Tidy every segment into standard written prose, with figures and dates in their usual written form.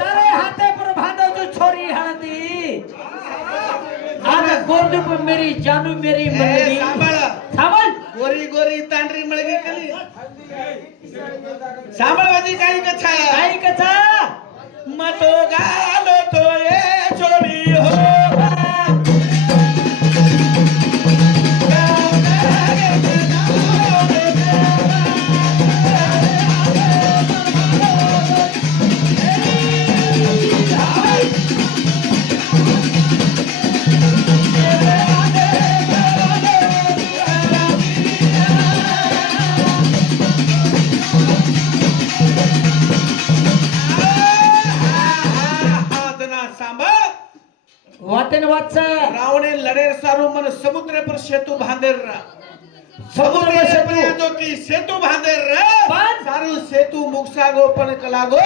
तारे हाथे पर बांधो जो छोरी हळदी आज गोरदू पर मेरी जानू मेरी मलगी सांभाळ गोरी गोरी तांडरी मळगी कली सांभाळवादी काही कथा मतो गालो तो ए छोरी हो वातेन वाचा रावणे लड़ेर सारू मन समुद्र पर सेतु बांधेर समुद्र पर जो की सेतु बांधेर सारू सेतु मुक्सा गो पण कलागो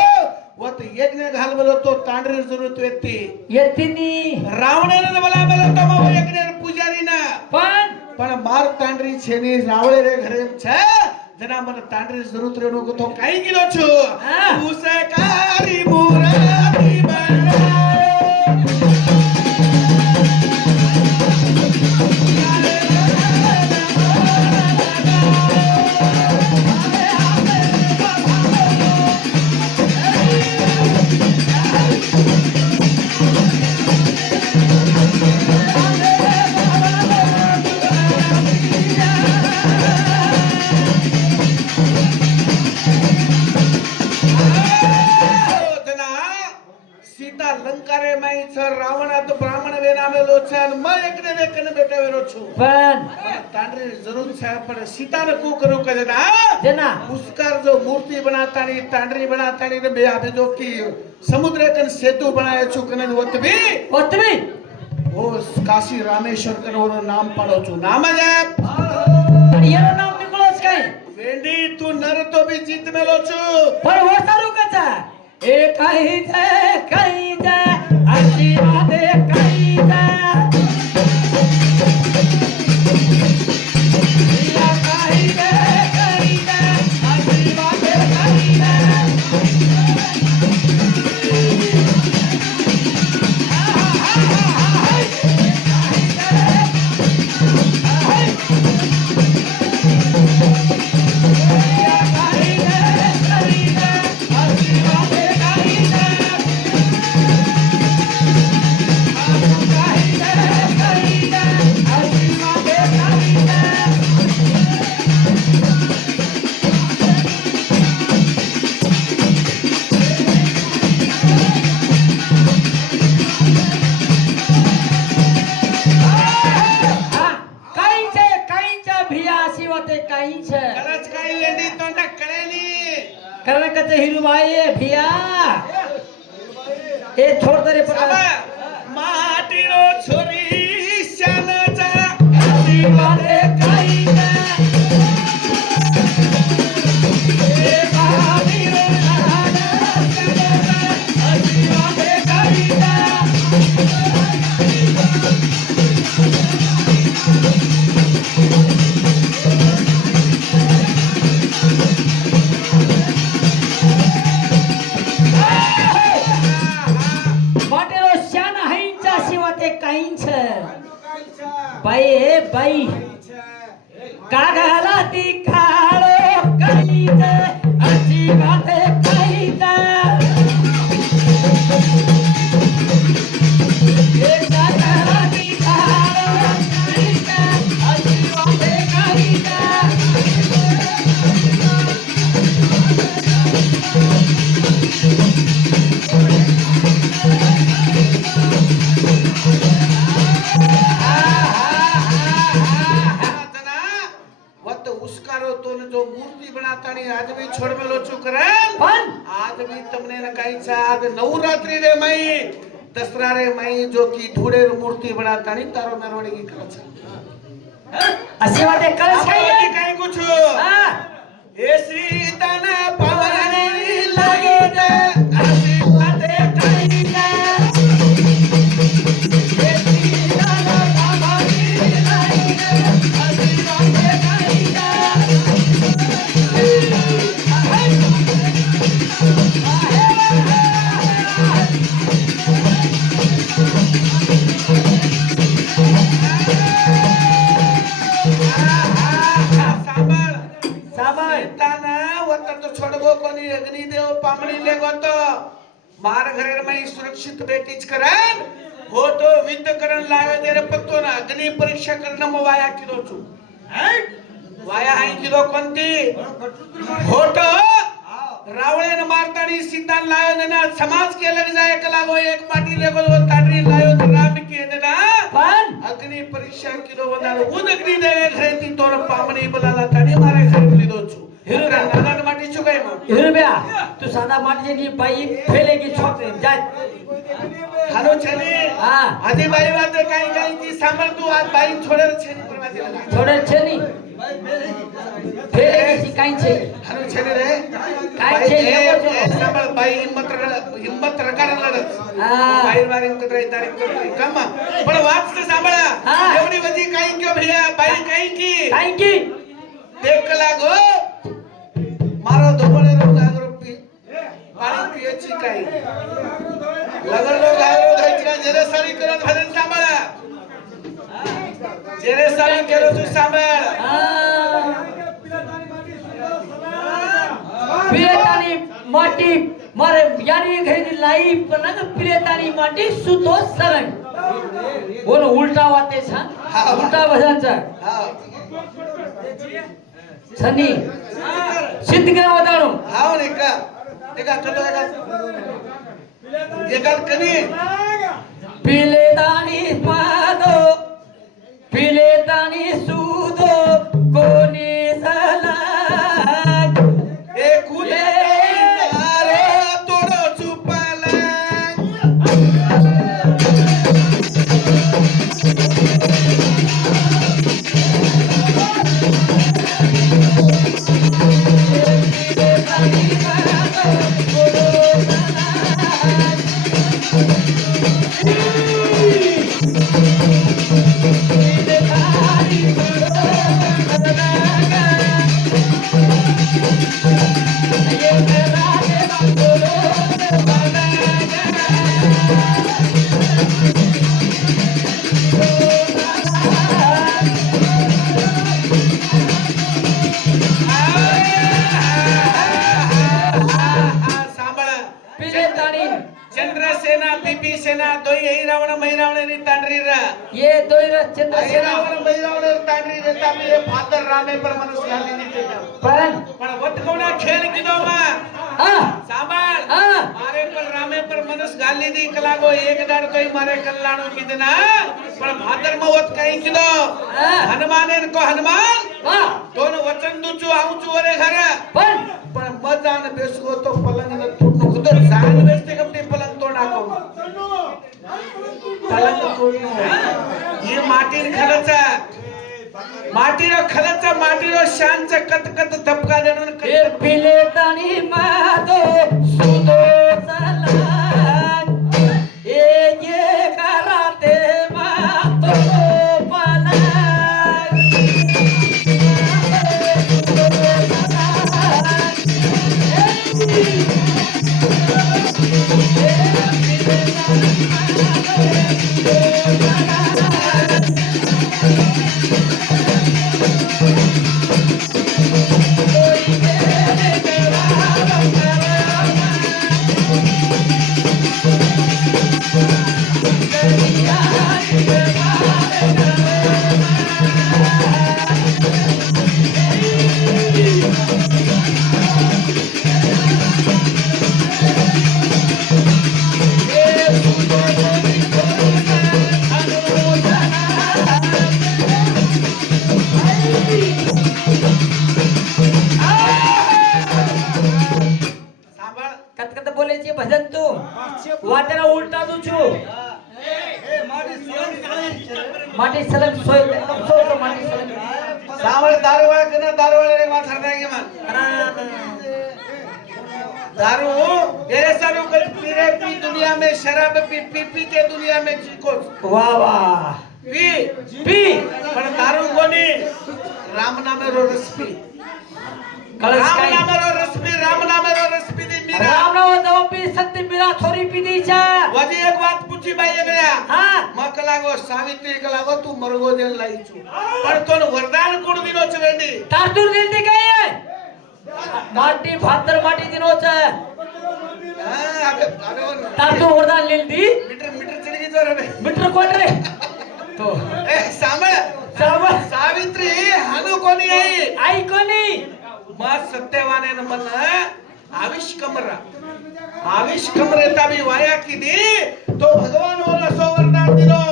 वत यज्ञ घाल बोलो तो तांडरी जरूरत येते येतिनी रावणे ने बोला बोलो तो मो यज्ञ पुजारी ना पण मार तांडरी छेनी रावळे रे घरे छे जना मन तांडरी जरूरत रेनो को तो काई किलो छु उसे कारी मुरारी बना लंकारे माई सर रावणा तो ब्राह्मण वे नामे लोचन मैं एक ने कने बेटे वेरो छु पण तांडरे जरूर छे पण सीता ने को करो कहे ना जना उसकर जो मूर्ति बनाता नी तांडरी बनाता नी ने बे आबे जो की समुद्र कन सेतु बनाए छु कने ओतबी ओ काशी रामेश्वर कने ओरो नाम पाडो छु नाम है येरो नाम निकोलस काय वेंडी तू नर तो भी जीत मेलो छु पर वो सारू कचा ए काही जे आशीर्वाद काही जे या काही जे आशीर्वाद काही कते हिरुबाई भिया ए छोड़ दे रे पका माटी रो छोरी शन जा आशीर्वाद काही जे ए माटी रो आशीर्वाद काही जे बाई का घाला ती काळो कळीते अशी वाटे कळीते का घाला ती काळो कळीते अशी वाटे कळीते जो मूर्ति बनाता नहीं आज भी छोड़ में लो चुकरन आज भी तुमने न कहीं सा आज नवरात्रि रे मई दसरा रे मई जो की धूड़े मूर्ति बनाता नहीं तारो मेरोड़ी की करछ असे वाटे कलश काही कुछ हां ऐसी तन पवन लगे ते असी वाटे काही ना Hey! पण सीताना वत तो छोड़गो कोनी अग्निदेव पामणी ले गोतो मार घरे में सुरक्षित बेटीच करन हो तो विद्ध करण लावे तेरे पत्तो ना अग्नि परीक्षा करणं मग वाया किलो छु वाया हाय किलो कोणती होतो रावळेन मारतानी सीता लायो ना समाज के लग जाए कलागो एक माटी लेगो ताडरी लायो तो राम के ना पण अग्नि परीक्षा किलो वनाल उन अग्नि देवे घरे ती तोर पामणी बोलाला ताडी मारे घरे लिदो छु हिरगा नाना माटी चुकाय मग हिरब्या तू साधा माटी बाई फेलेगी छोक जाय हालो छेनी हां आधी बाई वाते काही काही ती सांभाळ तू आज बाई छोडेर छेनी परवाती लगा छोडेर छेनी फेलेगी काही छे हालो छेनी रे काय छे ए सांभाळ बाई हिम्मत रकार लढत बाहेर बाहेर कतरे तारीख करतोय कम पण वाच ते सांभाळा एवढी वजी काही क्यों भैया बाई काही की देख लागो मारो दोबळे रोग आगरो पी पाणी पियची काही लगन लोग आगरो धैचका जेरे सारी करत भजन सांभाळा जेरे सारी केलो तू सांभाळ पिलेतानी माटी मारे यानी घरी लाई पण पिलेतानी माटी सुतो सरंग बोल उलटा वाते छा उलटा भजनचा सनी सिद्ध करा वदाणो हाव ने का एका कलो एका कनी पिलेतानी पादो पिलेतानी सुदो कोणी सला कुले अरे तोडो चुपाला चंद्रसेना बीबी सेना दोई यही रावण महिरावण नी तांडरी रा ये दोई चंद्रसेना रावण महिरावण तांडरी देता मेरे फादर रामे पर मनुष्य घाली नी ते पण वटकोणा खेळ किदो मा सांभाळ मारे पर रामे पर मनुष्य घाली दी कलागो एक दाड तोय मारे कल्याणो किदना पण फादर म वत काही किदो हनुमाने को हनुमान दोन वचन दुचू आऊचू वरे घर पण मजान बेसगो तो पलंग न तुटनो खुद जान बेसते कपटे पलंग तोडा को पलंग तोडनो ये माटीर खलचा माटीरो शांच कत कत धपका देणून ए पिलेतानी मादो सुदो सला ये कराते मातो पला भजन तू वाटेला उलटा तू छु माटी सलग सोय सोय माटी सलग सावळ दारूवाळ कना दारूवाळ रे माथर नाही मन दारू मेरे सारू कर पीरे पी दुनिया में शराब पी पी पी के दुनिया में चिको वाह वाह पी पी पण दारू कोणी राम नामे रो रस पी राम नामे रो रस पी राम नामे रो रस पी दी मीरा राम नाम दो पी सत्य मीरा थोड़ी पी दी छा वजी एक बात पूछी भाई गया हां मक लागो सावित्री कलागो तू मरगो देन लाई छु पण तोन वरदान कोण दिलो छ वेंडी तातुर दिल दी गई માટી ભાતર માટી દિનો છે अरे તાર તો વરદાન લેલતી मीटर मीटर चढ़ गई जोर में મીટર કોણ રે તો ए सांभळ સાવર सावित्री हानू कोणी आहे आई कोणी मा सत्यवाने म्हणलं आविष कमरा आविष कमरेता भी वाया किती तो भगवान बोला सो वरदान दिलो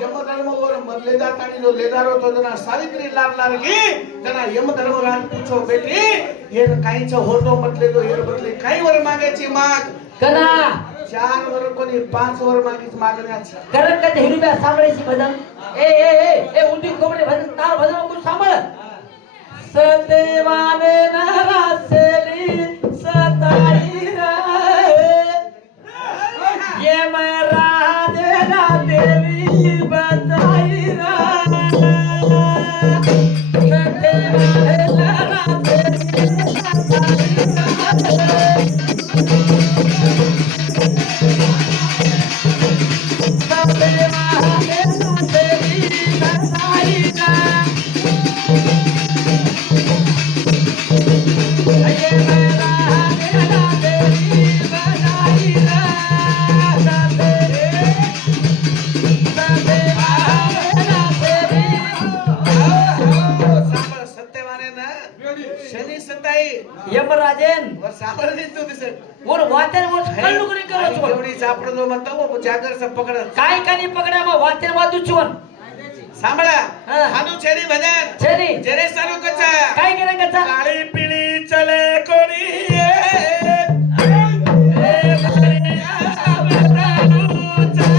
यमधर्म वर मरले जातानी जो लेदार होतो जना सावित्री लागणार की जना यमधर्मराज पूछो बेटी ये काहीच होतो म्हटले जो हेर बदले काही वर मागायची माग करा 4 वर कोणी 5 वर मागीच मागण्याचा करत कधी हिरव्या सांभळीची भजन ए ए ए ए उंडी कोबडे भजन तार भजन कोण सांभाळ सदेवाने नरासेली सताई रे ये मैं राधे देवी बचाई रे सदेवाने नरासेली शनी सताई यमराजन वर सावर दिसतो दिसत वर वातेर वर कल्लू करी करो छो एवढी सापडलो म्हणतो वो जागर सब पकड काय कानी पकड्या मग वातेर वादू छोन सांभळा हा. हानू छेडी भजन छेडी जरे सारू कचा काय केलं कचा काळी पिळी चले कोणी ए भरिया बदाऊचा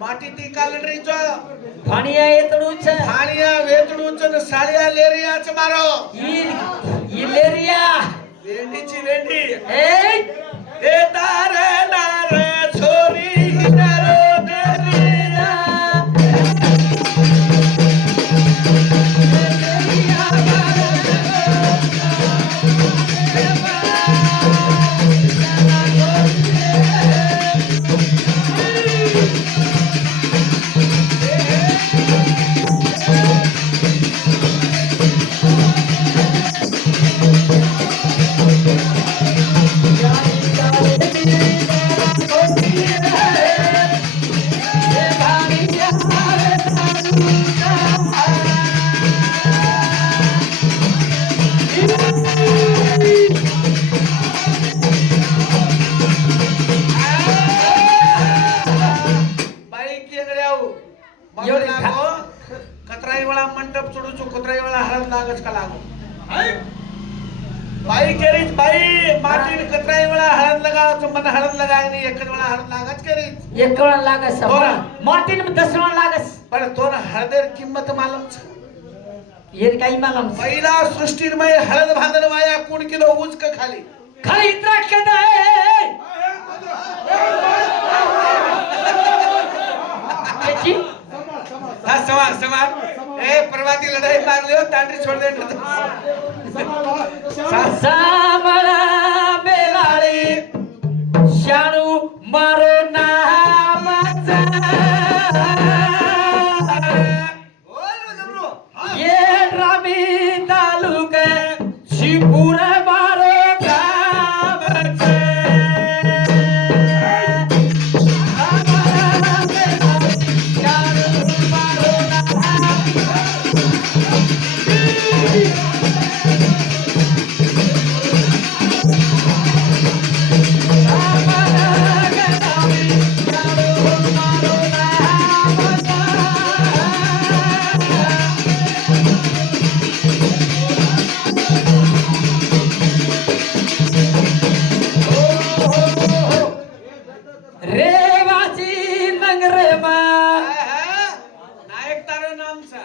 माटी ती कालडरीचो भाणिया येतडू छ भाणिया वेतडूच न साळिया लेरियाच मारो ई लेरिया वेंडीची वेंडी ए ए तार नार छोरी नरो देरिया कतराई वाला मंडप चढू छु कतराई वाला हळद लागच का लागो बाई करीच बाई माटी कतराई वाला हळद लगाव तो मन हळद लगाय नहीं एक वाला हळद लागच करीच एक वेळा लागस माटीन में 10 वेळा लागस पण तोन हळदेर किंमत मालूम छ ये काही मालूम पहिला सृष्टीमय हळद भांडण वाया कोण किलो उचक खाली खाली इतरा केदा त्याची हा सवार सवार ए परवाती लढाई मारली हो तांडरी छोड़ दे सामळा बेलाळी शाणू मारो नामाचा ये रामी तालुका शिपूर मारो गावचे नामचा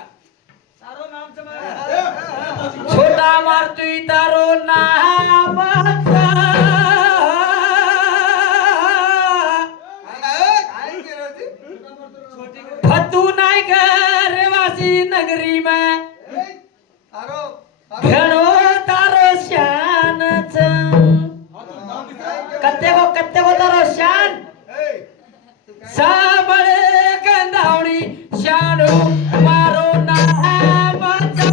छोटा मारतोय तारो नामाचा फतू नाही गरवासी नगरी में घणो तारो शानच कत्ते को तारो शान साबळे गंधावणी शाणू मारो नामाचा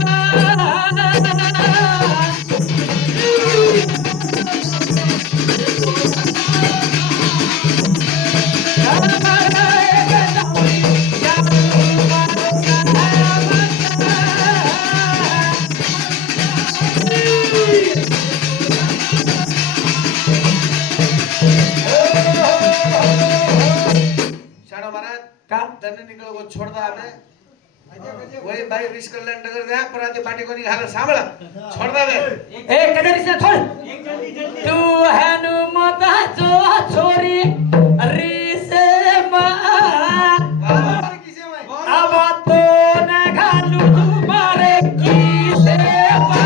शाणो महाराज का तने निकलो को छोड़ दा आने वही भाई रिस्क कर लेन डगर जा पर आते पार्टी को नहीं घाला सांभला छोड़ दा बे ए कदर से छोड़ तू हनुमता जो छोरी रिसे मा अब तो न घालू तुम्हारे की सेवा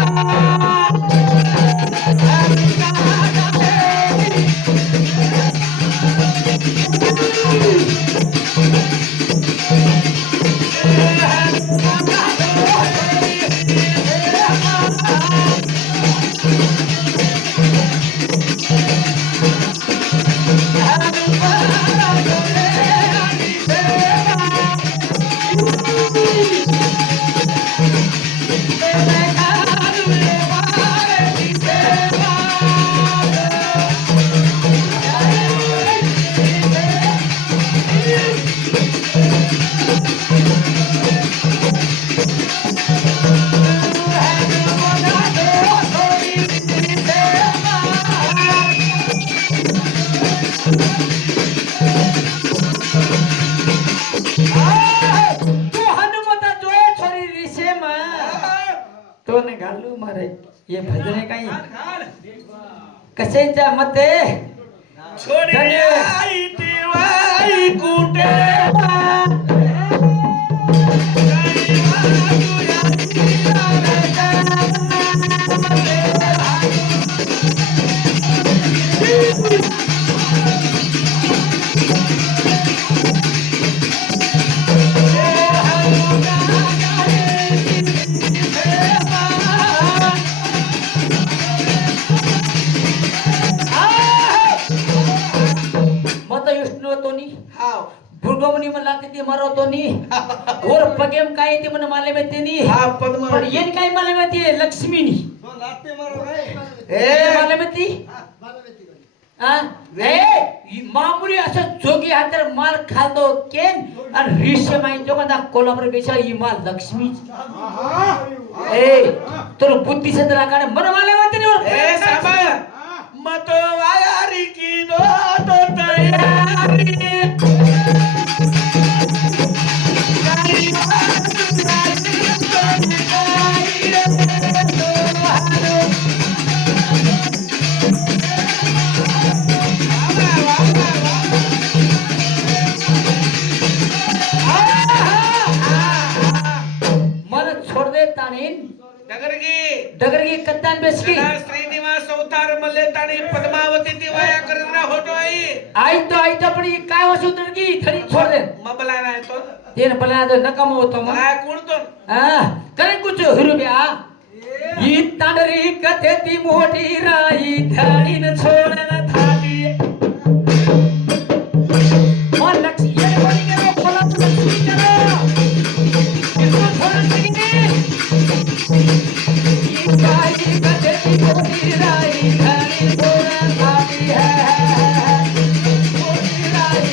तो ने घालू मारे ये भजने काही कशाच्या मते छोड़ी आई दिवाई कुटे मत विष्णु तोनी हां भुर्गवनी मला किती मरवतो नी और पगेम काय ते मन माले में तेनी हां पद्म पण येन काय माले में ते लक्ष्मीनी ए माले में ती हां ए मामुली असं जोगी हातर माल खातो केन आणि ऋषी माई जो का कोल्हापूर पेशा ही माल लक्ष्मी ए तर बुद्धी से तरा काढे मन माले में तेनी ए साबा मतो वायारी की दो तो तयारी मन छोड़ दे तानीन डगरगी कत्तान बेसकी श्रीनिवास अवतार मल्ले ताणी पद्मावती दिवाया करना होतो आई तो पण ही काय वस्तू डगरगी खरी छोड़ दे मबला नाही तो तेन पला तो नकम होतो मग मला कोण तो करे कुछ रुपया ही तांडरी कथे ती मोठी राई धाडीन छोडन थाटी मन लक्ष्य ये बोली करो कोला लक्ष्मी करो किसको छोड़न सकीने ही गाई कथे ती मोठी राई धाडीन छोडन थाटी है मोठी राई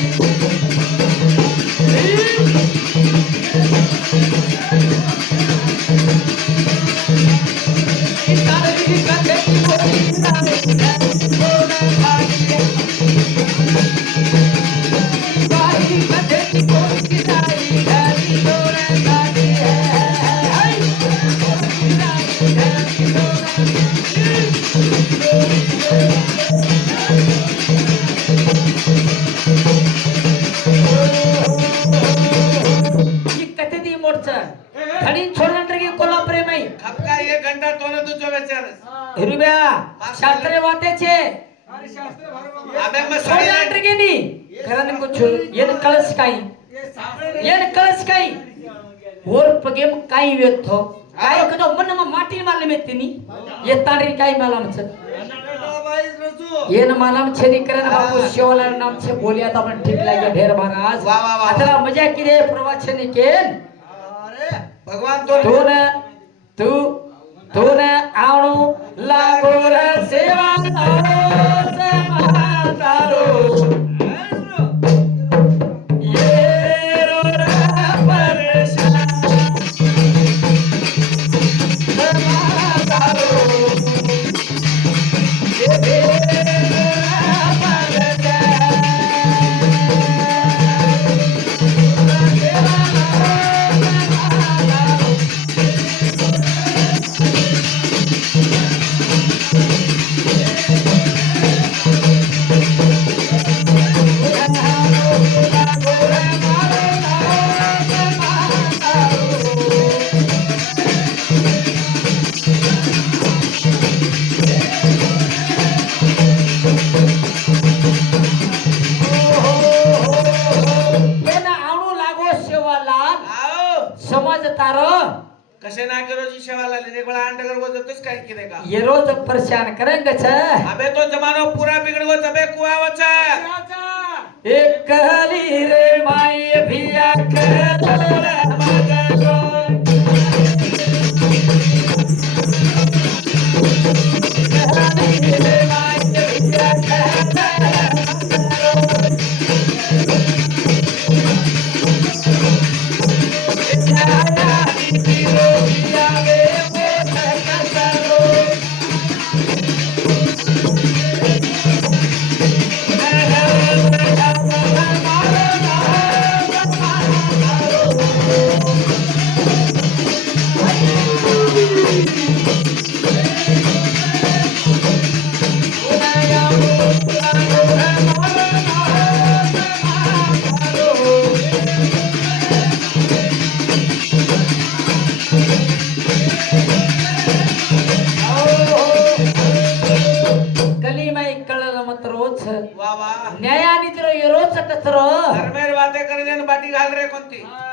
Hey! बोच धणी छोडनंतर की कोल्हापुरे माई खपका 1 घंटा तोने तुझो विचारस हिरुब्या शास्त्रे वाटेचे अबे मैं छोडनंतर की नी घराने कुछ येन कळस काही और पगेम काही वेथो काय कदो मन मा माटी मारले मेतीनी ये तांडरी काही मालाम छ येन मालाम छेनी करन बापू शिवला नाम छे बोलिया तो अपन ठीक लागे ढेर महाराज वाह वाह वाह अतरा मजा की रे प्रवचन केन अरे भगवान तो तूने आणू लागो रे सेवा समातारो कसे ना के रोजी शेवाला लेने बड़ा अंडगर वो तो काय किरे का ये रोज परेशान करेंगे छ अबे तो जमानो पूरा बिगड़ गो तबे कुआ वचा एक कहली रे माई भिया कहला मगरो कहली रे माई भिया कहला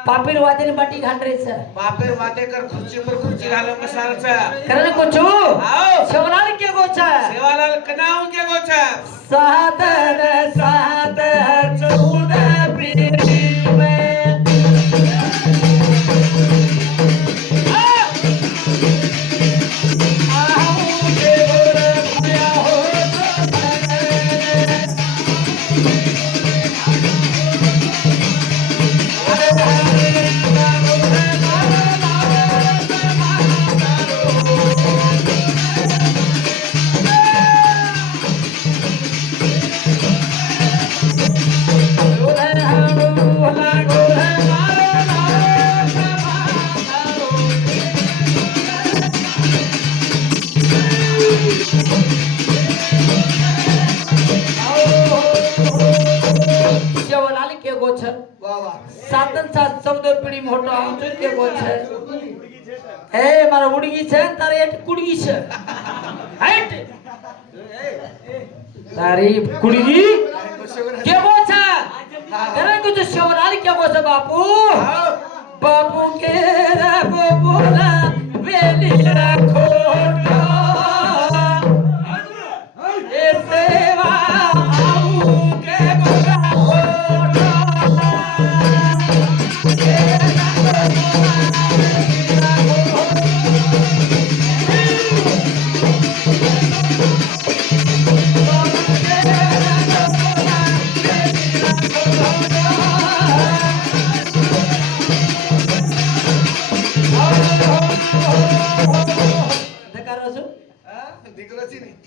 पापीर वादेने बाटी घाल रे सर पापीर वादे कर खुर्ची पर खुर्ची घालो मसालचा करने कुछू आओ सेवालाल के गोचा सेवालाल कनाऊ के गोचा सादर साद 14 पीढ़ी में आऊं के बोल भया हो सातन सात 14 पीढ़ी मोटो आउच के गोछ ए मारा उड़गी छे तारे एट कुड़गी छे हट तारी कुड़गी के गोछ करे कुछ शिवलाल के गोछ बापू बापू के रागो बोला वेली राखो ए सेवा आऊ के बोला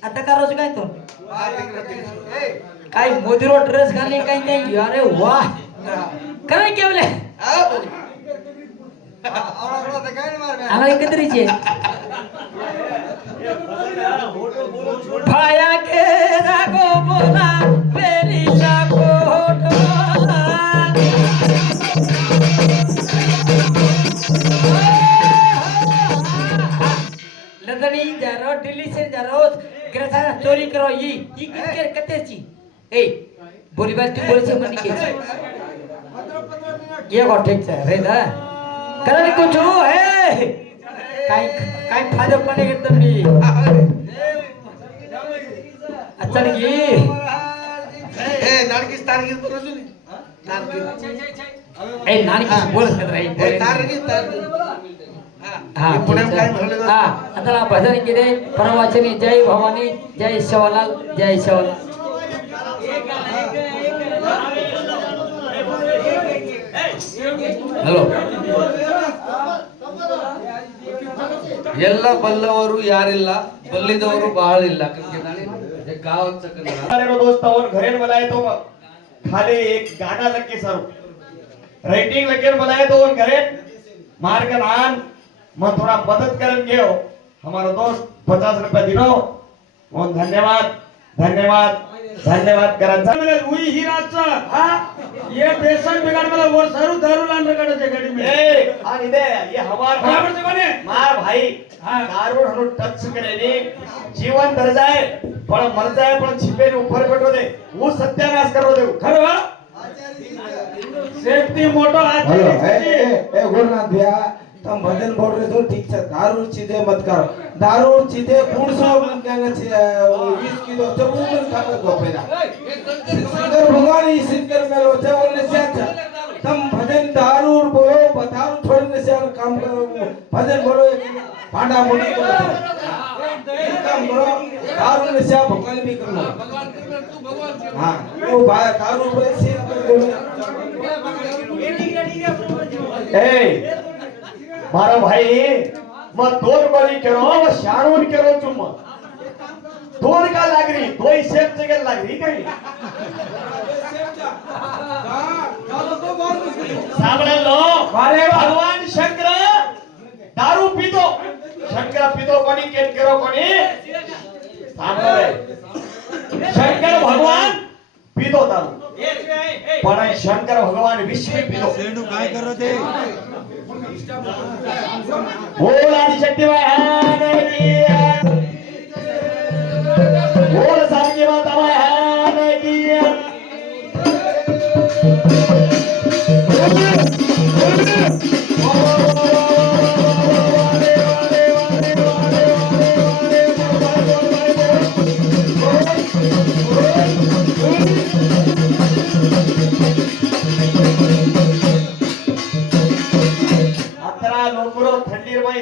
आता का रोज काय तो काय मोदीरो ड्रेस घालने काय नाही अरे वाह काय केवले आम्हाला एकत्रीचे भाया के रागो बोला वेली लागो કની જારો દિલ્હી સે જારો ગ્રથા ચોરી કરો ઈ કિટકેર કતેચી એ બોલીબાલ તું બોલે છે મને કે છે ये को ठीक है रे ना करने कुछ हो है काई फायदा पड़ने के तब भी अच्छा नहीं ए नारकीस तारकीस बोलो सुनी तारकीस ए नानी की बोल कर रही ए तारकीस हाँ पुणे में काय म्हणले हाँ आता भजन किती परवाचनी जय भवानी जय शिवलाल जय शिवलाल ಹಲೋ ಎಲ್ಲ ಬಲ್ಲವರು ಯಾರಿಲ್ಲ ಬಲ್ಲಿದವರು ಬಹಳ ಇಲ್ಲ गावाचं दोस्तावर घरेन बोलाय तो खाली एक गाना लग के सर राइटिंग लगे बोलाय तो घरेन मार्ग नान मैं थोड़ा मदद करन गयो हमारा दोस्त 50 रुपए दिनो और धन्यवाद धन्यवाद धन्यवाद करायचा मला रुई हिराचा हा ये बेसन बिगाड़ मला वर सरू दारू लान रगड़े गाड़ी में ए आणि दे ये हमार बराबर से बने मार भाई हां दारू हनु टच करे ने जीवन तर जाए पण मर जाए पण छिपे ने ऊपर बैठो दे वो सत्यानाश करो दे खरो सेफ्टी मोटो हाथ ए गुरुनाथ भैया तुम भजन बोल रहे हो ठीक है दारू चीजें मत करो दारू चीजें पुरुषों क्या इसकी तो जब वो खाना को पैदा सिद्धर भगवान ही सिद्धर में लो जब बोलने से अच्छा तुम भजन दारू बोलो बताओ छोड़ने से काम करो भजन बोलो पांडा बोली करो काम करो दारू ने से भगवान भी कर लो हाँ वो दारू पे से ए मारा भाई मैं दोन बळी केलो व शाणून केलो तुम दोन का लागरी दोई शेप जगह लागरी काही सामने लो अरे भगवान शंकर दारू पीतो शंकर पीतो कोणी केन करो कोणी सामने शंकर भगवान पीतो दारू पण शंकर भगवान विश्व पीतो काय करो ते बोल आदिशक्ती महान की बोल सारंगी माता महान की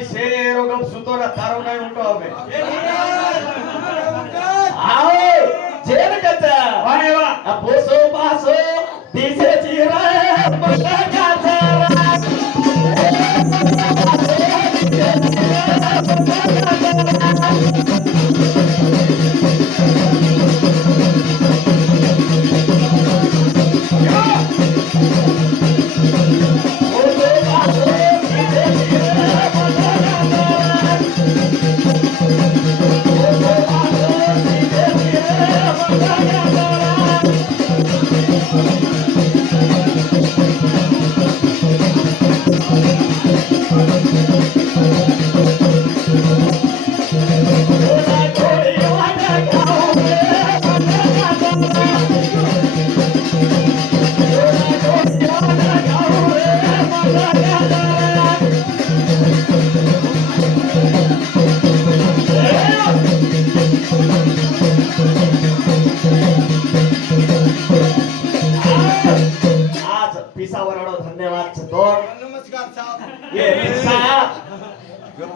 शेरो गप सुतो ना तारो नाही उठो हवे आओ जेल कचा वाणे वा पोसो पासो दिसे चिरा पता काचा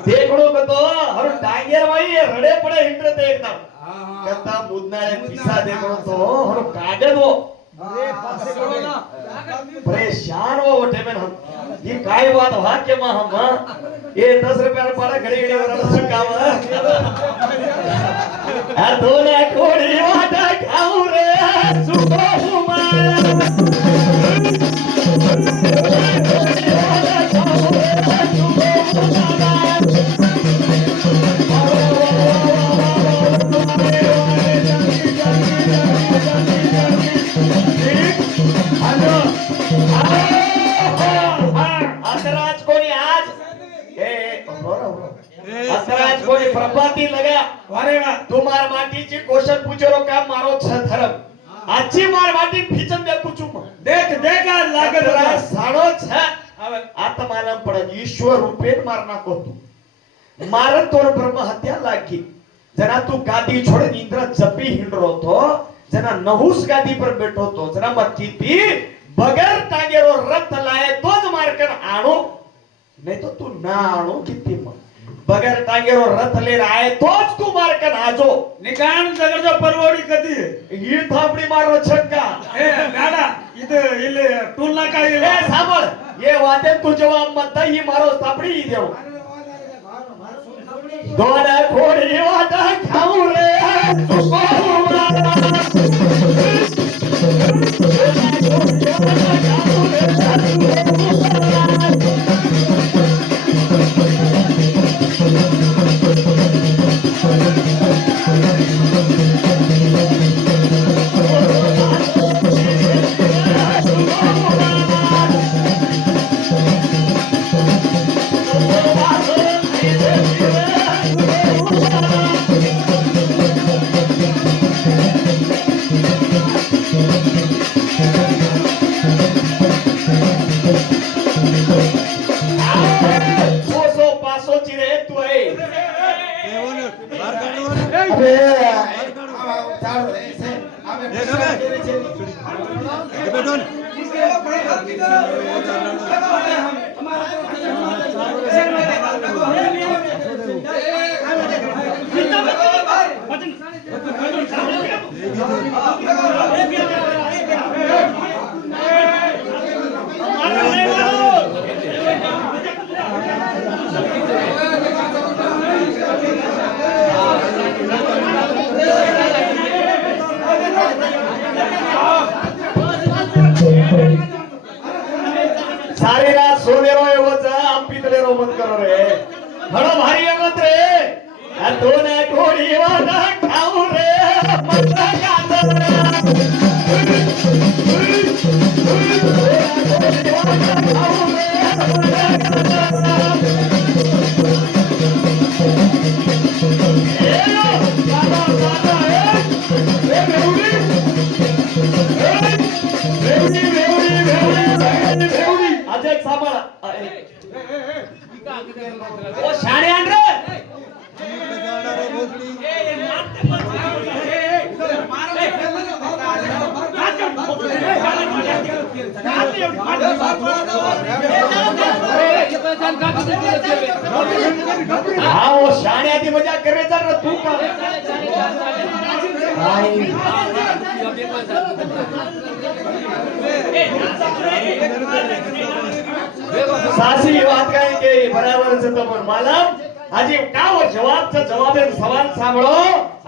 देखणो कतो हर डांगेर भाई रडे पडे हिंडते एकदम कता मुदनाळे पिसा देखणो तो हर काढे दो परेशान हो उठे में हम ये काय बात वाक्य में हम ये 10 रुपया पड़ा घड़ी घड़ी वाला काम आ दोने कोड़ी वाटा खाऊ रे सुबह हुमारा असराज कोई प्रभाती लगा अरे वाह तुम्हार माटी ची क्वेश्चन पूछरो का मारो छ धर्म आजची मार माटी फिचन दे कुचुम देख देख आज लागत रहा साडो छ आता मालम पडत ईश्वर रूपेन मारना को तू मारन तोर ब्रह्म हत्या लागी जना तू गादी छोड़े इंद्र जपी हिंडरो तो जना नहुस गादी पर बैठो तो जना मत की बगैर टांगेरो रथ लाए तो ज मारकर आणो नहीं तो तू ना आणो किती मग बगैर टांगेरो रथ ले आए तोच तू मारकर आजो निकाण जगरजो परवडी कधी ही थापडी मारो छक्का ए गाडा इथे इले टूलना काय ए सांभळ ये वाते तू जवाब मत ही मारो थापडी ही देव दोडा खोडी वाटा खाऊ रे सारी रात सोने रो एवच पितले रो मत करो रे हळो भारी मत रे दोन कोडी वाटा खाऊ रे मत आज एक सांभाळा ओ शाणे आण रे हा ओ शाणे आधी मजा करायचा रे तू का सासी बात काय के बराबर છે તો પણ માલમ આજે કાવો જવાબ સવાલ સાંભળો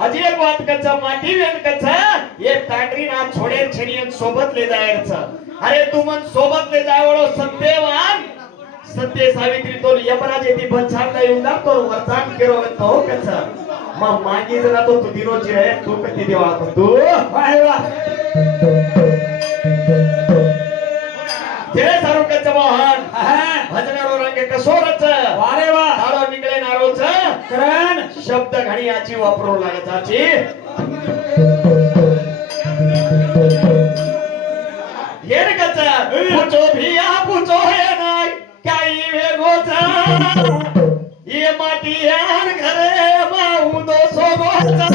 આજે એક વાત કચ્છા માટી વેન કચ્છા એ તાટરી ના છોડે છેડીયન સોબત ले जायर छ अरे तू मन सोबत ले जायवळो सत्यवान सत्य सावित्री तो यमराज येती बंछांना येऊन तो वरदान केरो तो कच्छा मग मागी जरा तो तू दिरोची आहे तू कधी देवा तू वाहेवा जय सारुकच्चा मोहन भजनारो रंग कसोरच वारे वा ताळो निकळे नारोच करण शब्द घणी याची वापरू लागताची येर कच्चा पूछो भिया पूछो हे नाही काही वेगोचा ये माटियान घरे माऊ दो सोबोचा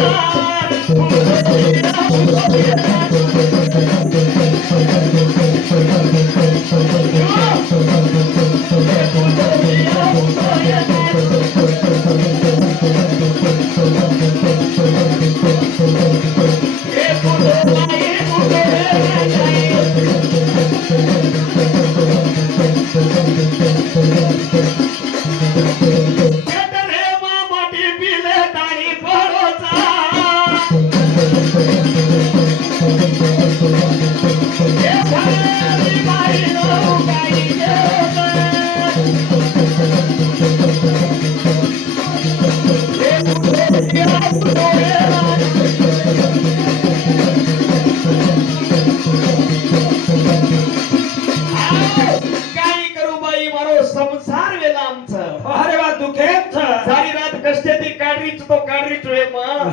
माटी पिले ताणी पडोचा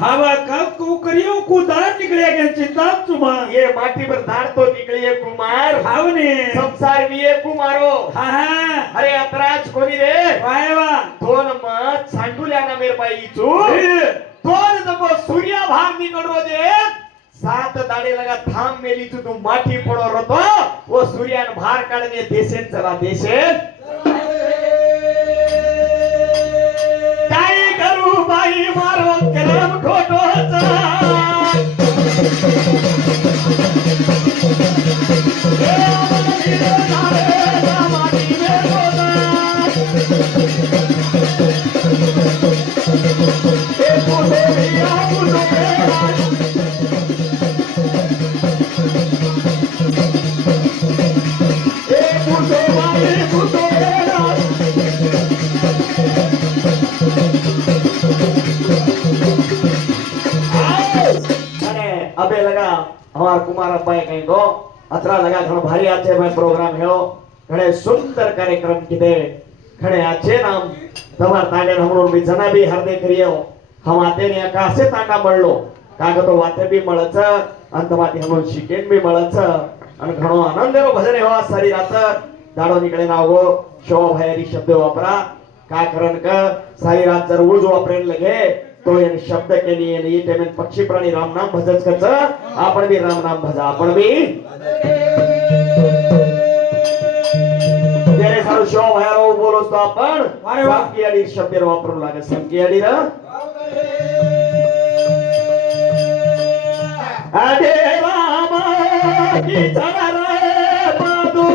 हवा का कुकरियों को दार निकले गए चिंता चुमा ये माटी पर दार तो निकलिए कुमार हावने संसार विये कुमारो हा हा अरे अतराज कोणी रे वायवा दोन मत सांडुल्या ना मेर बाई चू दोन जगो सूर्या भाग निकलो दे 7 दाडे लगा थांब मेली तू माठी पडो रतो वो सूर्यान भार काढणे देशेन चला देशेन काय करू बाई मारो करम खोटोचा अबे लगा हमार कुमार अब्बाई कहीं को अतरा लगा घणो भारी आचे में प्रोग्राम हेओ घणे सुंदर कार्यक्रम किदे घणे आचे नाम तमार तांडे हमरो मी जना बी हरदे करियो हम आते ने आकाशे तांडा मळलो काग तो वाते बी मळच अंतमाती हमरो शिकेन बी मळच अन घणो आनंदेरो भजन हेवा सारी रात दाडो निकळे नावगो शो भयारी शब्द वापरा का करन का सारी रात जर उज वापरेन लगे तो ये शब्द के लिए ये टाइम पक्षी प्राणी राम नाम भजत करच आपण भी राम नाम भजा आपण भी तेरे सारो शो भयारो बोलो तो आपण संकी अडी शब्द वापरू लागे संकी अडी र अरे रामा की चला रे बादू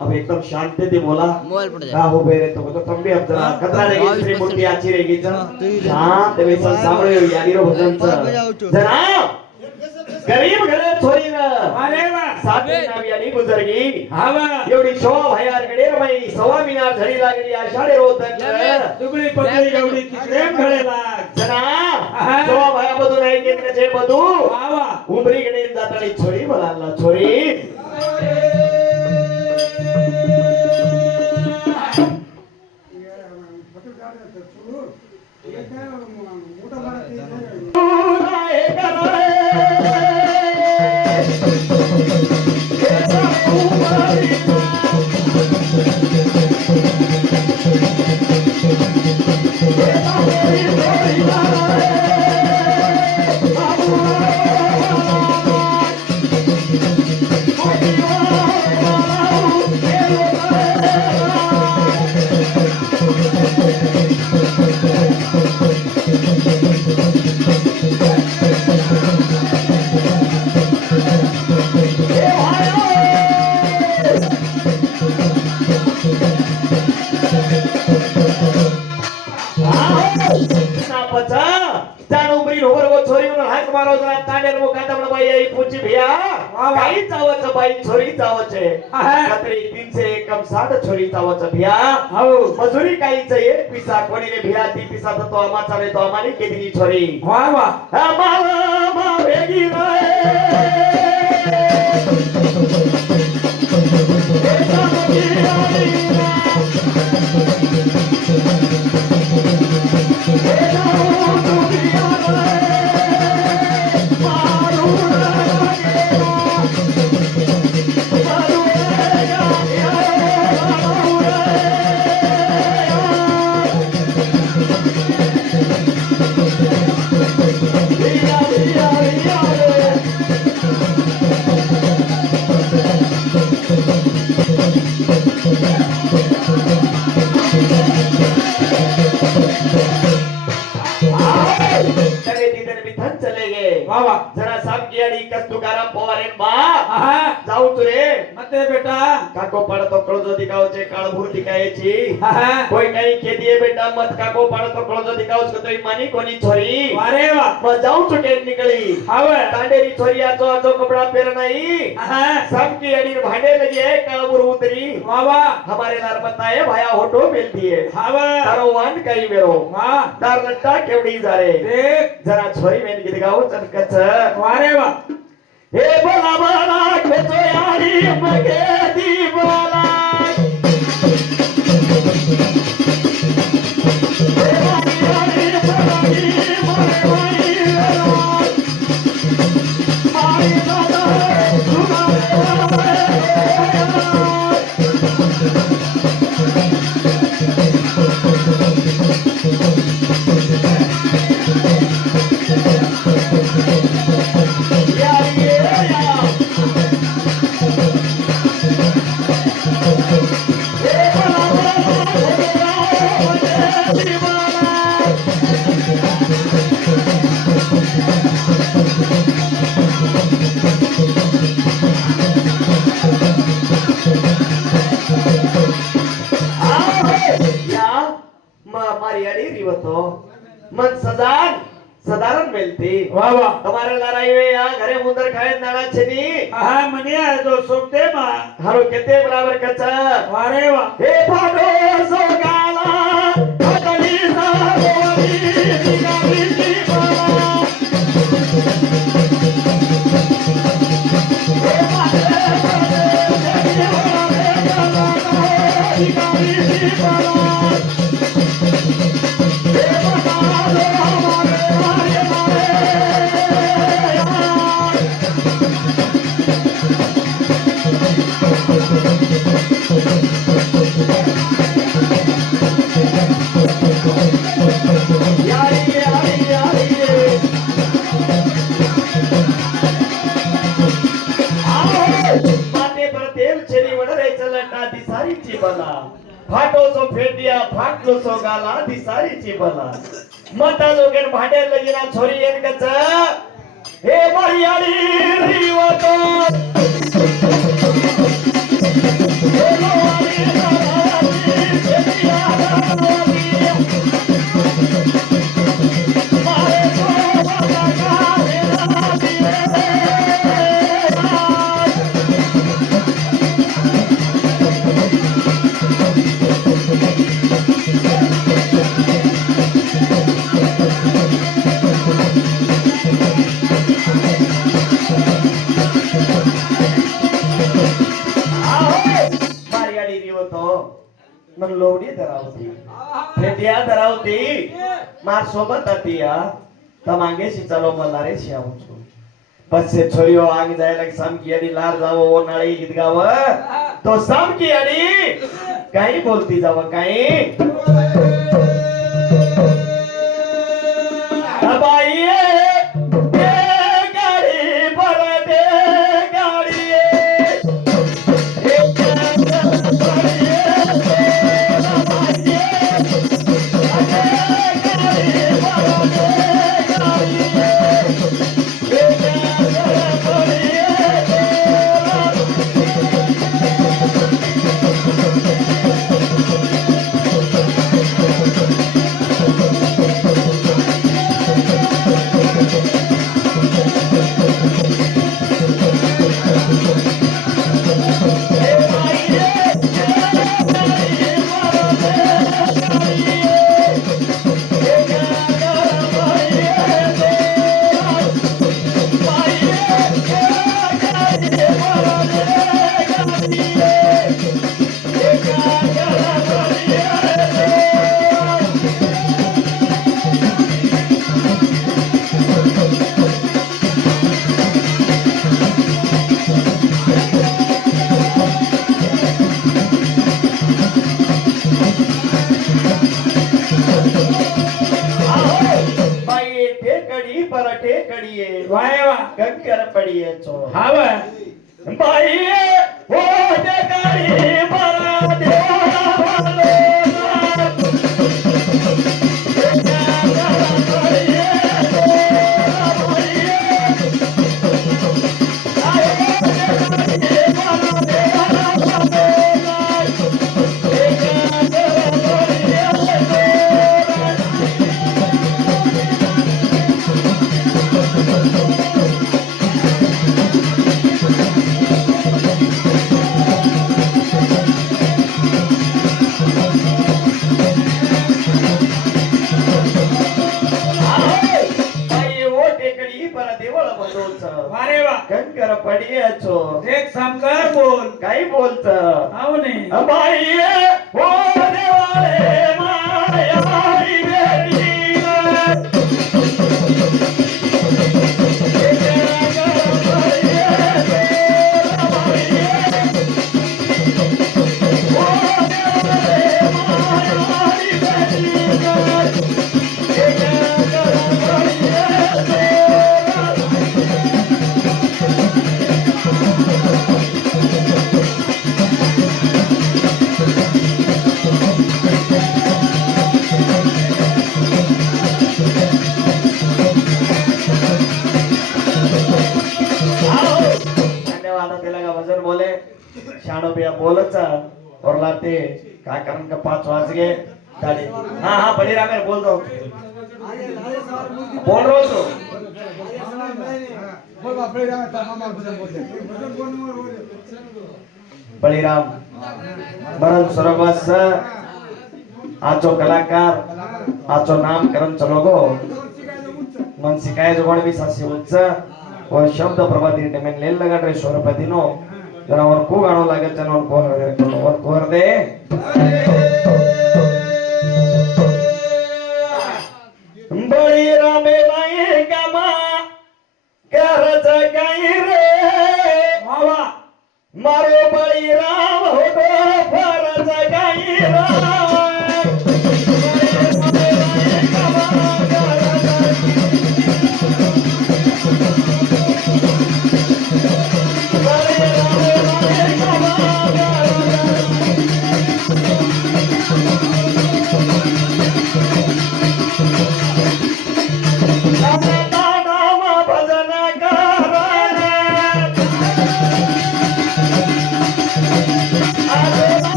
अब एकदम शांति थी बोला हो बेरे तो तंबी अब जरा खतरा रहेगी श्री मूर्ति अच्छी रहेगी शांत वैसा सामने यानी रो भजन जरा गरीब घरे छोरी ना अरे वा साथे नाम यानी गुजरगी हवा एवढी शो भयार गडे बाई सवा मिनार झडी लागली आषाढे रोधन दुगडी पगडी एवढी प्रेम घडेला जना शो भया बदू नाही केन जे बदू हवा उमरी गडे जाताली छोरी बोलाला छोरी छोरी चावच भिया मजुरी काहीच एक पिसा कोणीने भिया ती पिसा तो आमा चाले तो आमानी केदिनी छोरी वा वा मावा मावेगी वा वा जरा सामकी आणि कस तुकाराम पवार बा हा जाऊ तू रे मते बेटा काको पडतो कळजो दिखावचे काळभूर दिखायची हा कोई काही केदिए बेटा मत काको पडतो कळजो दिखावच कतोई मानी कोणी छोरी अरे वा मग जाऊ चुके निकली हावे तांडेरी छोरी आचो आचो कपड़ा पेर नहीं हा सामकी आणि भांडे लगी है काळभूर उतरी वा वा हमारे नार बताए भाया होटो मिलती है हावे तारो वान काही मेरो वा दार नट्टा केवडी जारे देख जरा छोरी मेन गीत गाव चनकच अरे वा हे बोला बोला खेचो यारी मगे दी बोला हे वारी वारी बोलाली मोरे वारी वेला आई दादा तुम्हारे यारी या हे बोला बोला दी बोला या मारी अड़ी रिवतो मन सदारण मिलती वा वा તમારે લડાઈ આ ઘરે મુંદર ખાય નાળા છે ની હા મને આ તો સોપતે માં હારો કેતે બરાબર કચા અરે વા હે ફાડો સોગાલા અગલી સારોરી દિગારી દીવાલા હે ફાડો દિગારી દીવાલા હે ફાડો फाटो सो फेटिया फाटलो सो गाला दिसारी चिबला मता लोगन भाडे लगीना छोरी एन कच हे मारियाली रिवतो हे लोवाली नाराजी फेटिया मारे तो बाबा का मेरा दिए मन लोडी धरावती फेटिया धरावती मार सोबत हतिया तमांगे सी चलो मलारे सी आऊं छु पछे छोरियो आगे जाय लग साम की अडी लार जावो ओ नाळी गीत गाव तो साम की अडी काही बोलती जाव काही अबाई बढिया छो एक समकर बोल काही बोलत आओ नहीं बाई हो देवाळे मायारी बेटी वजन बोले शानो भैया बोलच और लाते का कारण का 5 बज गए गाड़ी हाँ हाँ बड़ी रामेर बोल दो बोल रहा तो बळीराम मरण सरोगस आचो कलाकार आचो नामकरण चलो गो मन शिकाय जोगण भी सासी उच्च और शब्द प्रभाती टेमेन लेल लगा रे स्वरपति नो जरा और को गानो लागे चन और को हर दे बळीराम लाई गमा कर जगाई रे वावा मारो बळीराम हो दो फर जगाई रे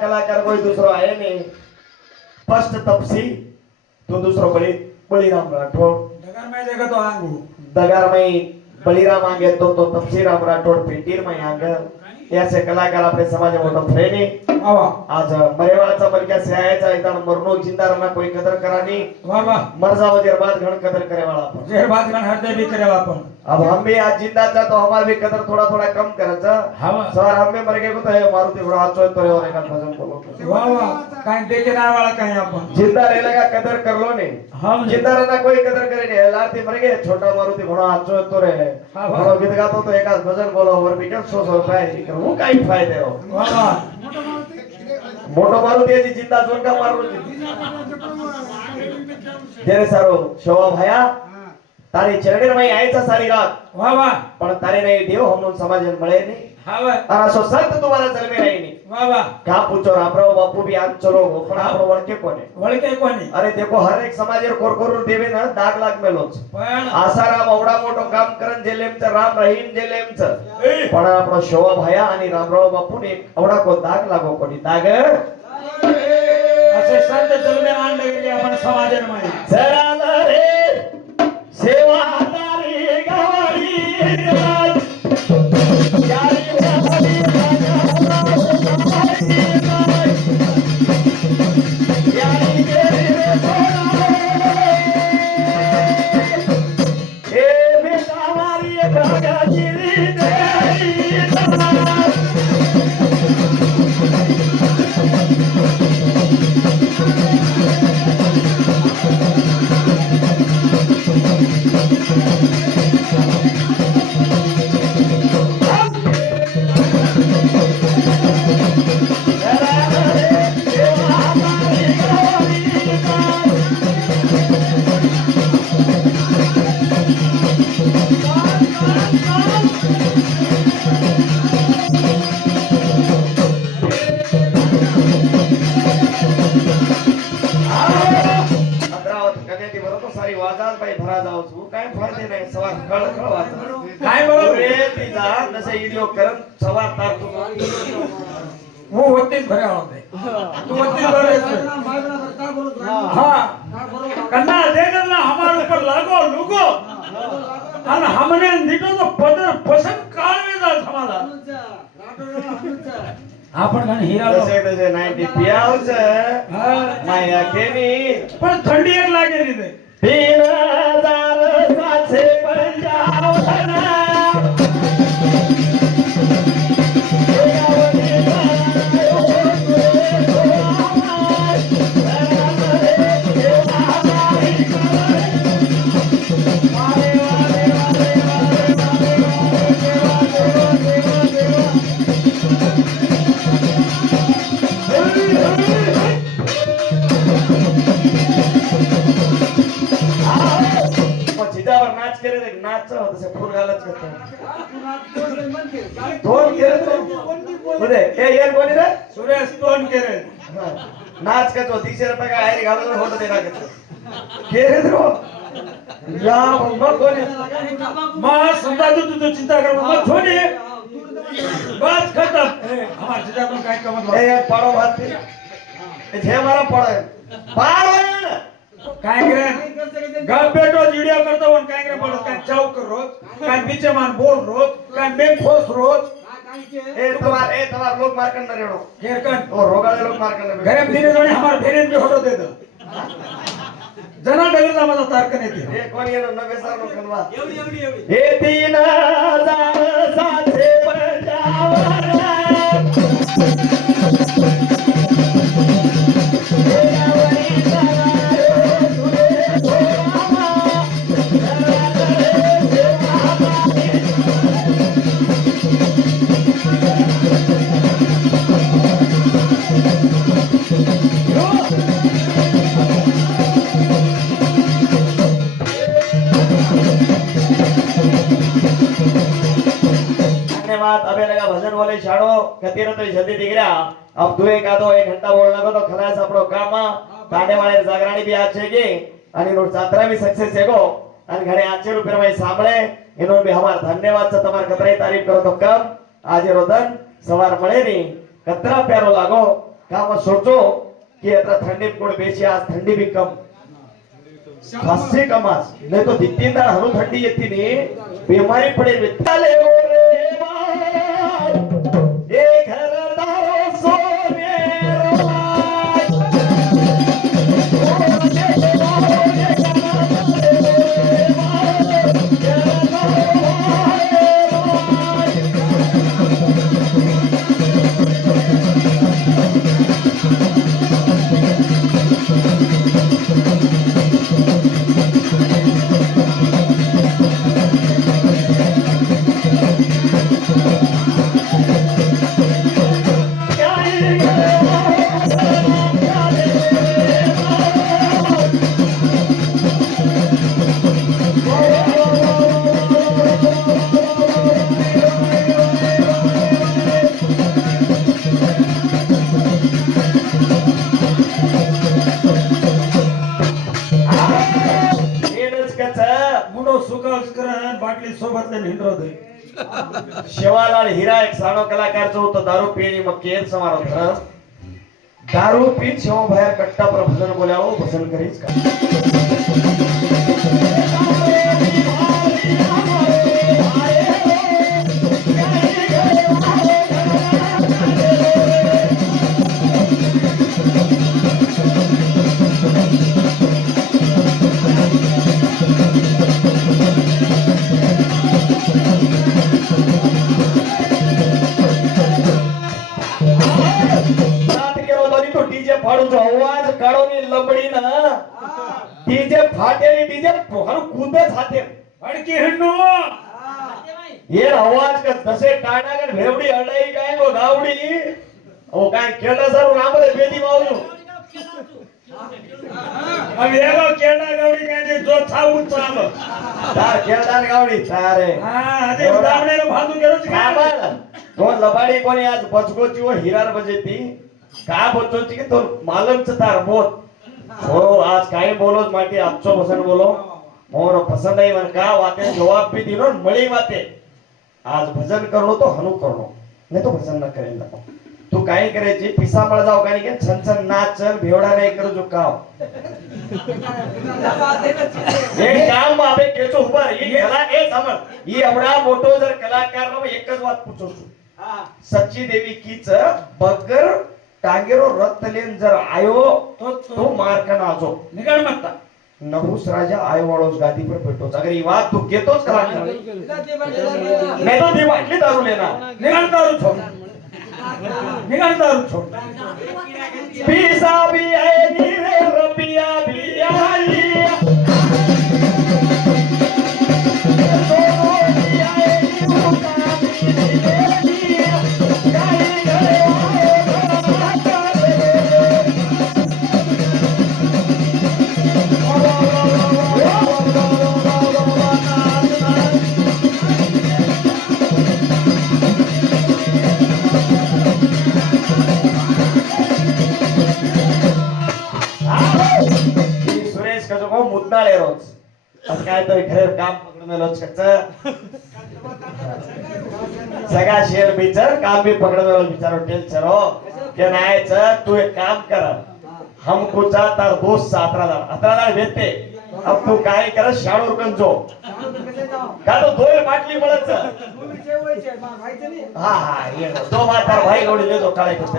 कलाकार कोई दूसरो आए नहीं फर्स्ट तपसी तो दूसरो बळीराम राठोड दगार में बळीराम आगे तो तपसी राम राठोड पेटीर में आगे ऐसे कलाकार अपने समाज में मोठो फ्रेनी आज मरेवाळाचा मरक्या से आयाचा इथं मरनो जिंदा रहना कोई कदर करानी मर जाओ देर बाद घण कदर करे वाला अपन जेर बात गण हृदय भी करे अपन अब हम भी आज जिंदा चा तो हमार भी कदर थोड़ा थोड़ा कम करचा सर हम भी मर गए को तो है मारुति घोड़ा आचो तो रे और एक भजन बोलो वाह वाह काई देखे ना वाला काई अपन जिंदा रहने का कदर कर लो ने हम जिंदा रहना कोई कदर करे नहीं लाती मर गए छोटा मारुति घोड़ा आचो तो रे घोड़ा गीत गातो तो एक भजन बोलो और भी क्या 100 रुपए वो काई फायदे हो वाह वाह मोटो मारुति जी जिंदा जोन का मारुति तेरे सारो शोभा भया तारी चरणे में आयचा सारी रात वाह वाह पण तारे नहीं देव हमनो समाज में મળે नहीं हां वाह और सो संत तुम्हारा जन्मे नहीं नहीं वाह वाह का पूछो रामराव बापू भी आज चलो पण आपरो वळके कोने अरे देखो हर एक समाजेर कोरकोर देवे ना दाग लाग मेलोच पण आसाराम एवढा मोठो काम करन जेलेमच राम रहीम जेलेमच पण आपलो शोभा भया आणि रामराव बापू ने एवढा को दाग लागो कोणी दाग असे संत जन्मे आणले गेले आपण समाजामध्ये चला रे सेवादारी गवारी भरा जाऊ काय फायदे नाही सवार कळ काय बरोबर रे तिचा जसे इडिओ करन सवार तार तू वो होतेच भरे होते तू वती बरेस हाँ कन्ना देगा ना हमारे ऊपर लागो लुगो और हमने निटो तो पदर पसंद काल में जा हमारा आपण घण हीरा लो तसे 90 पियावच माया केनी पण थंडी एक लागे रे ते 3755 चिदावर नाच करे रे नाच तसे फूल घालच करतो तोंड केरे तो बोले ए येन कोणी रे सुरेश तोंड केरे नाच का तो 200 रुपये का आयर घालून होत देना के केरे तो या मग कोणी मां समजा तू चिंता कर मत छोड़ी बस खत्म हमार चिंता में काय कमत ए पड़ो बात ए जे मारा पड़ो पाड़ काय करे गप बेटो वीडियो करतो वन काय करे पडत काय चाव कर रोज काय पीछे मान बोल रोज काय मैं खोस रोज ए तुम्हार लोग मार करना रेड़ो केर कन ओ रोगाळे लोग मार करना घरे दिने जोणी हमार फेरेन भी होटो दे दो जना डगर जा माझा तारक नाही ते ए कोणी येनो नवे सार नो खनवा एवढी ए 3755 धन्यवाद अबे लगा भजन बोले छाड़ो कतीर तो जल्दी दिख रहा अब दो एक आधो 1 घंटा बोलना को तो खलास आपरो काम ताने वाले जागराणी भी आज छेगे आणि नो यात्रा भी सक्सेस छेगो आणि घणे आचे रुपये में सांभळे एनो भी हमार धन्यवाद से तमार कतराई तारीफ करो तो कम आज रोदन सवार मळे नी कतरा प्यारो लागो काम सोचो कि अतरा ठंडी कोड बेसी आज ठंडी भी कम खासी कमास नहीं तो दित्तीन दार हनु ठंडी येती नी बीमारी पड़े वित्ताले रे बाय ये घरदारो सोने शिवालाल हीरा एक सानो कलाकार जो तो दारू पीनी मग केर समारो था दारू पी शिव बाहेर कट्टा पर भजन बोलावो भजन करीच का फाड़ू जो आवाज काढो नी लबडी ना डीजे फाटेली डीजे हर कूदत हाते अडकी हन्नो ये आवाज का दसे टाणागन भेवडी अडाई काय गो गावडी ओ काय केडा सर रामदे बेदी मावजो अब एगो केडा गावडी काय जे जो छाऊ चाल तार केडा गावडी तारे हां अरे उदावणे रो भादू केरो छी कामाल तो लबाडी कोणी आज बचगोची वो हिरार बजेती का बोलतोची की तो मालमच तार बोत हो आज काय बोलोच माटी आजचो पसंद बोलो मोर पसंद आहे मन का वाते जवाब भी दिनो मळी वाते आज भजन करो तो हनु करो नहीं तो भजन न करेला तू काय करायची पिसा मळ जाव काय की छन छन नाच चल भेवडा नाही करू जो काव एक काम आपे केचो उभा ई कला ए समळ ई एवढा मोठो जर कलाकार न एकच बात पूछो सच्ची देवी कीच बगर टांगेरो रत्तलेन जर आयो तो मार्क नाजो निघाल म्हणता नहुस राजा आयो वाळोस गादी पर बैठोच अगर ये बात तू केतोच कला नहीं तो दी बाटली दारू लेना निघाल दारू छोड़ निघाल दारू छोड़ पीसा भी है नीरे रुपया भी आई सुरेश का जो मुद्दाळे रोज आज काय तर घरे काम पकडून लोच कच्च सगळा शेअर बिचार काम भी पकडून बिचारो टेल चरो के नायच तू एक काम कर हमको चा तार दोस्त 17 भेटते अब तू काय कर शाळोर कंजो का तो दोय बाटली पडत हा हा ये तो मातार भाई गोडी ले जो काळे करते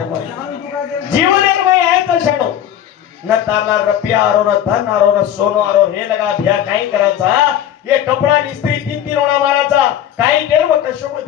जीवन एक भाई आहे तर शाळो न तारला रुपया आरो न धन आरो न सोनो आरो हे लगा भ्या काही करायचा ये कपडा इस्त्री 3 होना मारायचा काही केर व कशोको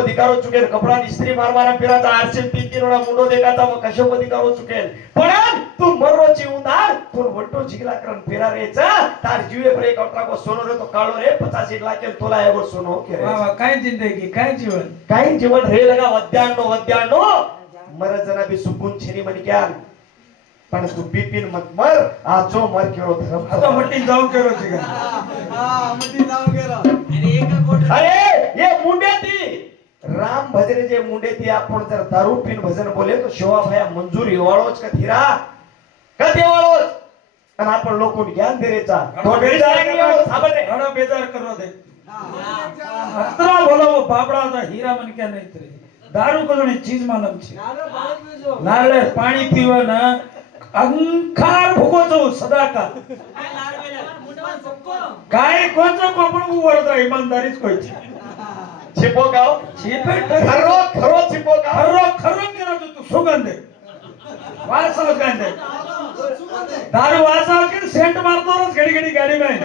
दिकारो चुकेल कपडा इस्त्री मार फिरायचा आरसे 3 होना मुंडो देखाचा मग कशोको दिकारो चुकेल पण तू मरोची उंदार तू वट्टो जिगला करन फिरा रेचा तार जीवे पर एक अठरा को सोनो रे तो काळो रे 50 लाख के तोला एवढो सोनो के वाह वाह काय जिंदगी काय जीवन काही जीवन हे लगा वद्यानो मरजना भी सुकून छेनी मन क्या पण तू बिपिन मत मर आजो मर केरो धर्म आता मट्टी जाऊ केरो छिगा अरे ये मुंडे ती राम भजने जे मुंडे ती आपण जर दारू पिन भजन बोले तो शोभा भया मंजूर वाळोच का धीरा कधी वाळोच आणि आपण लोकून ज्ञान देरेचा तो बेजारी वाळोच साबरे घणो बेजार करो दे अतरा बोलो बाबड़ा दा हीरा मन क्या नहीं तरे दारू को जणी चीज मालूम छे नाले पानी पीवा ना अंखार भुगो जो सदा का काय कोणचं कोपण उवरता ईमानदारीच कोयची छिपो गाव छिपे खरो छिपो गाव खरो केला तू सुगंध वासाव गंध दारू वासाव के सेंट मारतोच घडी घडी गाडी में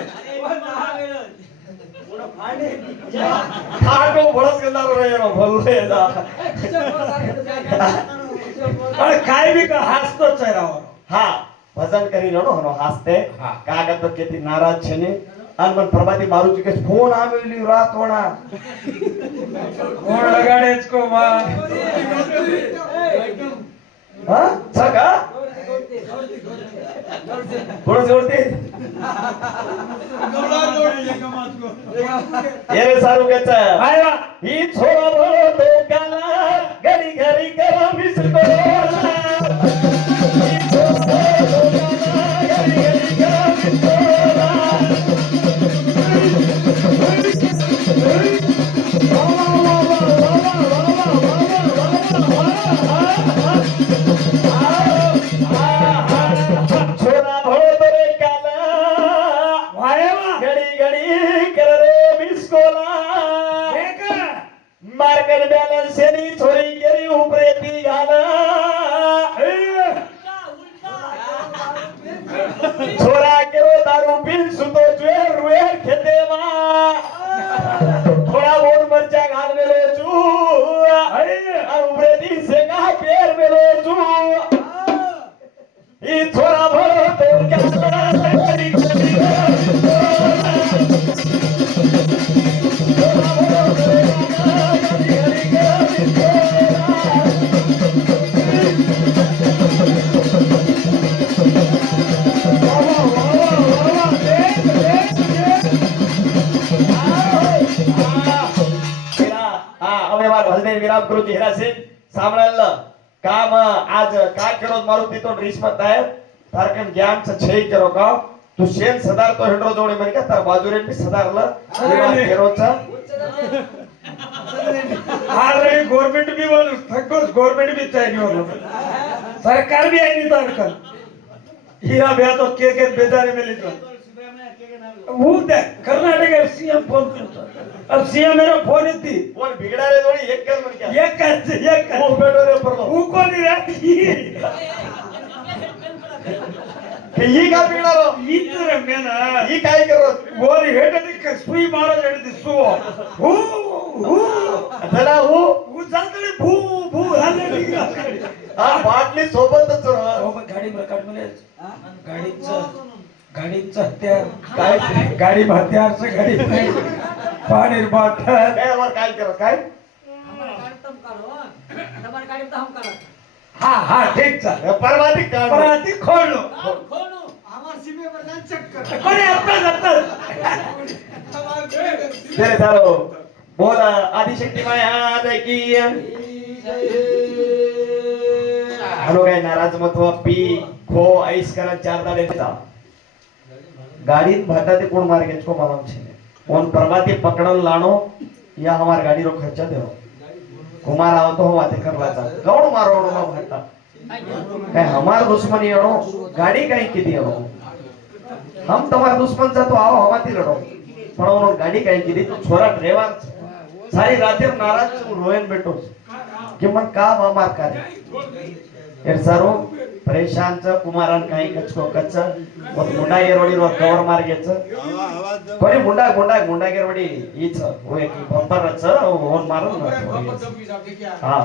खाटो बळस गंदारो रे भल्ले जा पण काय बी का हसतो चेहरावर हा भजन કરી લો નો હાસ્તે કાગળ તો કેતી નારાજ છે ને અનમન પ્રભાતી મારું કે ફોન આવેલી રાત હોણા કોણ લગાડે इसको मां હા સગા થોડો જોડતી એરે સારું કે છે આયા ઈ છોરા ભળો તો ગાલા ઘડી ઘડી કરો મિસ કોલા मार्केट बैलेंस से नहीं छोरी गेरी ऊपरे ती गाना छोरा केरो दारू पीन सुतो जुए रुए खेते मा थोड़ा बहुत मरचा घाल में लो चू और ऊपरे ती से गा पैर में लो चू ई छोरा भरो तो क्या करी विराम करू हिरा सिंग सांभाळलं काम आज काय करो मारुती तो रीच मत आहे तारकन ज्ञान च छे करो का तू शेन सदार तो हेंड्रो जोडे म्हणे का तर बाजूरे मी सदारलं विराम केरोचा ऑलरेडी गवर्नमेंट भी बोल सगळं गवर्नमेंट भी चाहिए बोल सरकार भी आई नहीं तो अड़कल हीरा ब्याह तो के बेजारे में लिखा वो दे कर्नाटक सीएम फोन करता अब सीएम मेरा फोन इतनी बोल बिगड़ा रे थोड़ी एक कर मन क्या एक कर वो बैठो रे पर वो कौन है ये का बिगड़ा रो इतर मेना ये काय कर रो वो हेटदी सुई मारो जडी सु हू हू चला वो जातडी भू भू हल्ले निघा हा बाटली सोबतच रो हो पण गाडी प्रकार मले गाडीचं हत्यार काय गाडी हत्यारचं गाडी नाही पाणी बाटल काय वर काय कर काय हा हा ठीक चाल परवाती काम पराती खोलो कोणी आता तेरे सारो बोल आदिशक्ती माया की हलो काय नाराज मत हो पी खो आईस करा 4 दाडे था गाड़ी भाटा ते कोण मार गए को मालूम छे कौन प्रभाती पकड़ल लानो या हमार गाड़ी रो खर्चा देओ कुमार आओ तो वाते करला चा कौन मारो ना भाटा काय हमार दुश्मनी अड़ो गाड़ी काई की दियो हम तुम्हारा दुश्मन चा तो आओ हमाती लड़ो पण उन्होंने गाड़ी काई की दी तो छोरा ड्राइवर सारी रात नाराज रोयन बैठो कि मन का मार करे एर सारो परेशान च कुमारन काही कचको कच्च मग मुंडा गेरवडी रो कवर मार घेच कोणी मुंडा गेरवडी हीच होय की बंपरच होन मारून हां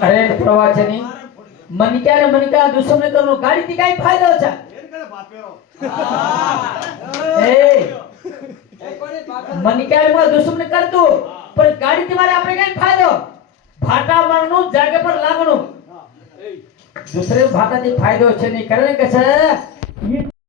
अरे प्रवाचनी मनिका दुश्मन करू गाडी ती काय फायदा होता ए मनिका मग दुश्मन करतो पण गाडी ती मारे आपले काय फायदा भाटा मारणू जागे पर लागणू दुसरे भाटाचे फायदे होते नाही कारण कसं